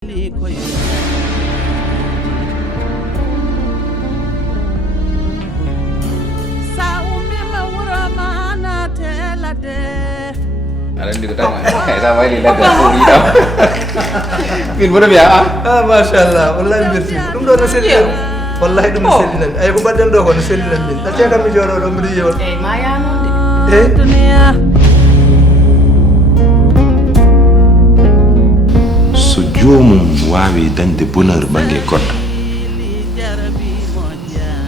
Alan dito tayo. Sama ini dah puri dah. Min mana biar? Ah, mashallah. Wallahi merci. Dum do naselil. Wallahi dum naselil. Ay ko badal do ko naselil min. Tati kam mi joro do mi yow. Eh, maya non de. Eh? So jomum wawi dande bonheur bange goddo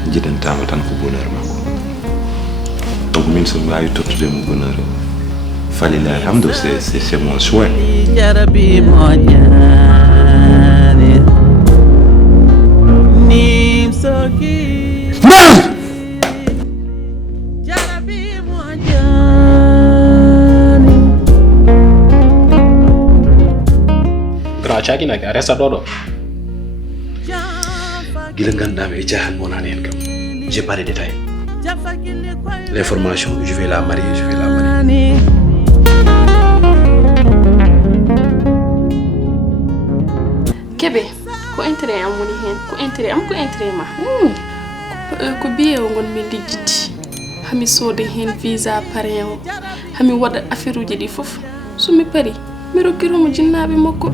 jidantama tan ko bonheur makko donc min so wawi tottude mo bonheur falila alhamdu c'est mon souhait Chaki nak resta dodo gila ganda me jahan monane en kam j'ai pas de détails l'information je vais la marier Kebe ko intérêt am woni hen ko intérêt am ko intérêt ma ko biye ngon min dijjiti hami sode hen visa pareo hami wada affaire uji di fof sumi pari mi rokkiro mo jinnabe makko